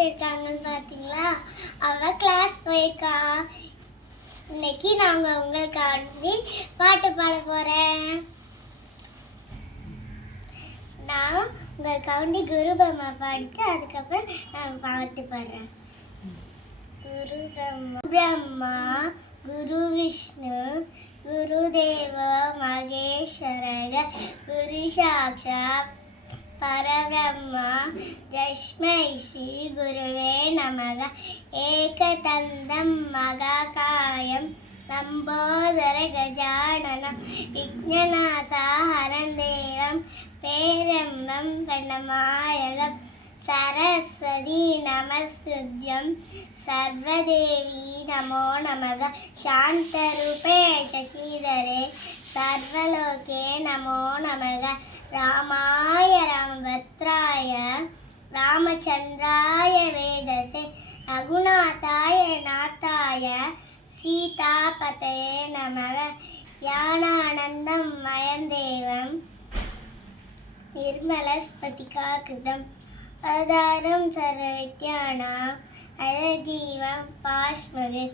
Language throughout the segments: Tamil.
எப்படி இருக்காங்கன்னு பார்த்தீங்களா? அவ கிளாஸ் போயிருக்கா. இன்னைக்கு நாங்கள் உங்களுக்காண்டி பாட்டு பாட போகிறேன். நான் உங்களுக்காண்டி குரு பிரம்மா பாடிட்டு அதுக்கப்புறம் நான் பாட்டு பாடுறேன். குரு பிரம்மா குரு விஷ்ணு குரு தேவ மகேஸ்வரக குரு சாட்சாத் பரபிரம்மா தஸ்மை ஸ்ரீ குருவே நமக ஏகதந்தம் மகாகாயம் லம்போதர கஜானனம் விக்னநாசாஹரம் தேவம் பேரம்பம் பிரணமாயகம் சரஸ்வதி நமஸ்துத்யம் சர்வதேவி நமோ நமக சாந்தரூபே சசிதரே சர்வலோகே நமோ நமக ராமாய ராமபத்ராய ராமச்சந்திராய வேதசே ரகுநாதாய நாதாய சீதாபதயே நமக ஞானானந்தம் மயந்தேவம் நிர்மலஸ்பதிகாகிருதம் ஆதாரம் சர்வவித்யானாம் அழகீவம் பாஸ்மகே.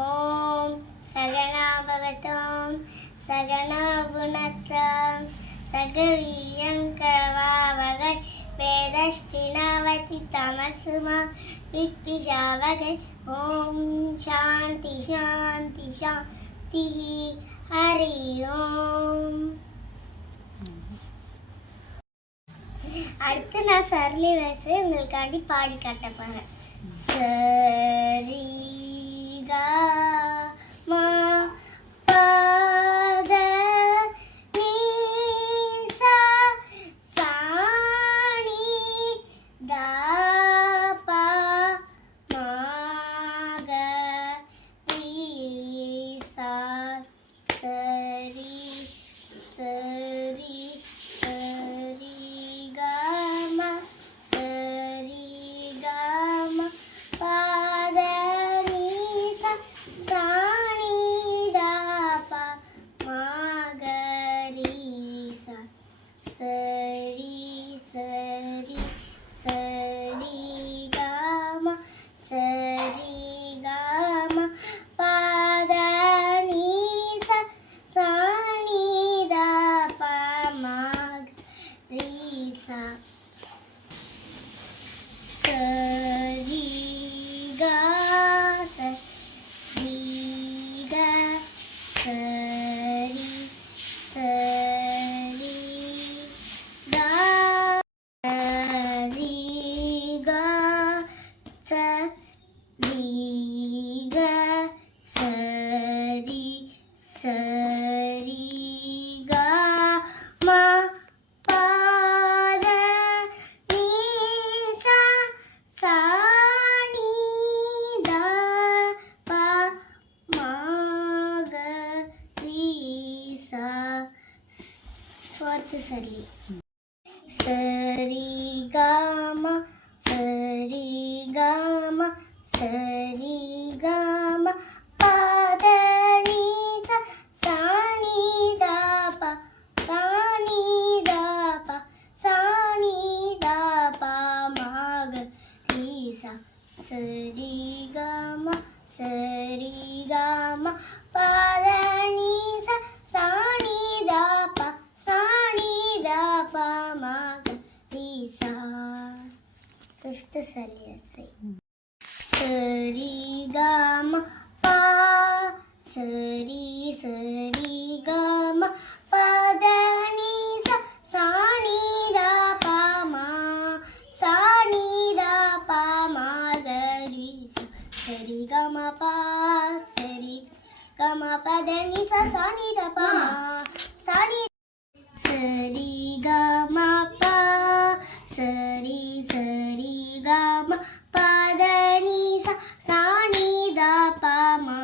ஓம் சகனா பவதோம் சகனா புனத்தம் சகவீர்யங்கரவாவகை வேதஸ்டினாவதி தமர்சுமா வித்விஷாவகை. ஓம் சாந்தி சாந்தி சாந்தி. ஹரி ஓம். அடுத்து நான் சரளி வரிசை உங்களுக்காண்டி பாடி காட்ட போறேன். சரி கா மா பாத நீ சா சா நீ தா பா மா க ரீ சா சரி சரி சரி சரி காம சரி காம சரி காம பாத நீ சாணி தாப சாணி தாப சாணி தாப மாக ரீசா சரி காம சரி காம பாத நீ சாணி தாப சாணி தாப மாக ரீசா. ஃபிஃப்த் சலியசை. சரி காம பா சரி சரி காம பத நீ சாணி தாப மா சாணி தாப மாக ரீசா. சரி காம பா சரி காம பத நீ சாணி தாப மா சாணி. சரி காம பா சரி சரி காம பத நீ சாணி தாப மா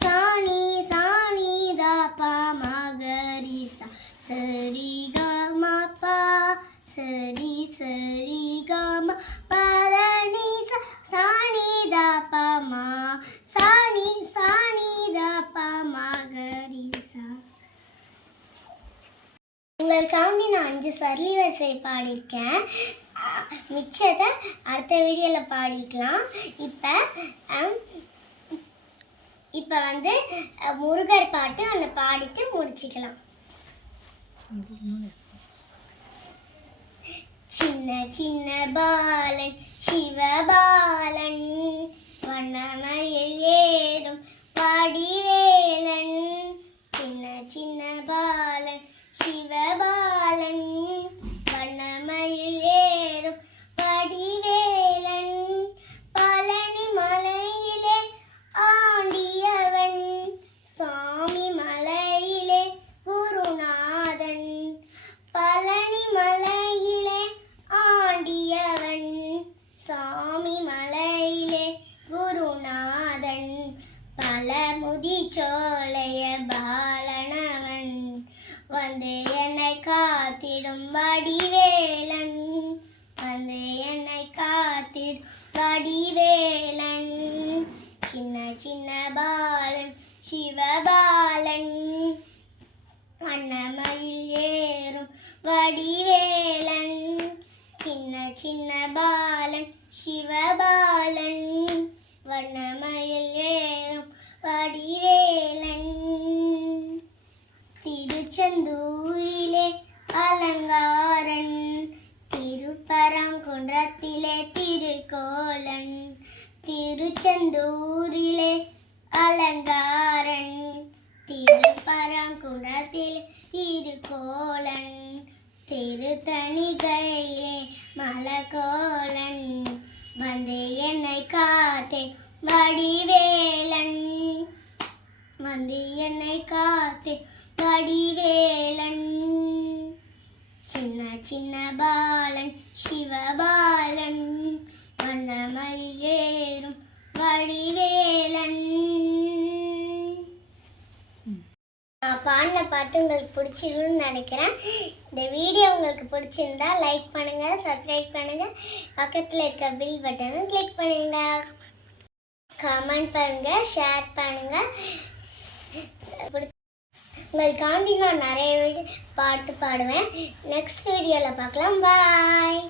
சாணி சாணி தாப மாக ரீசா. சரி காம பா சரி சரி காம பத நீ சாணி தாப மா சாணி சாணி தாப மாக ரீசா. உங்களுக்காண்டி நான் 5 சரளி வரிசை பாடியிருக்கேன். மிச்சத்தை அடுத்த வீடியோவில் பாடிக்கலாம். இப்போ வந்து முருகர் பாட்டு ஒன்று பாடிட்டு முடிச்சுக்கலாம். சின்ன சின்ன பாலன் சிவபாலன் வண்ணமயில் ஏறும் வடிவேலன். சின்ன சின்ன பாலன் சிவபாலன் வண்ணமயில் ஏறும் வடிவேலன். பழனி மலையிலே ஆண்டியவன் சாமி மலையிலே குருநாதன். பழனி மலையிலே ஆண்டியவன் சாமி மலையிலே குருநாதன். பழமுதி சோலைய பாலனவன் வந்து என்னை காத்திடும் வடிவேலன். வந்து என்னை காத்திடும் வடிவேலன். சின்ன சின்ன பாலன் சிவபாலன் வண்ணமயில் ஏறும் வடிவேலன். சின்ன சின்ன பாலன் சிவபாலன் வண்ணமயில் ஏறும் வடிவேலன். திருச்செந்தூரிலே அலங்காரன் திருப்பரங்குன்றத்திலே திருக்கோலன். திருச்செந்தூரிலே அலங்காரன் திருப்பரங்குன்றத்திலே திருக்கோலன். திருத்தணிகையிலே மலர்கோலன் வந்து என்னை காத்தே வடிவேலன். வந்து என்னை காத்தே வடிவேலன். சின்ன சின்ன பாலன் சிவபாலன் வண்ணமயில் ஏறும் வடிவேலன். நான் பாடின பாட்டு உங்களுக்கு பிடிச்சிருக்குன்னு நினைக்கிறேன். இந்த வீடியோ உங்களுக்கு பிடிச்சிருந்தா லைக் பண்ணுங்கள், சப்ஸ்கிரைப் பண்ணுங்கள், பக்கத்தில் இருக்க பில் பட்டனை கிளிக் பண்ணுங்கள், கமெண்ட் பண்ணுங்கள், ஷேர் பண்ணுங்கள். உங்களுக்காண்டி நான் நிறைய பாட்டு பாடுவேன். நெக்ஸ்ட் வீடியோவில் பார்க்கலாம். பாய்.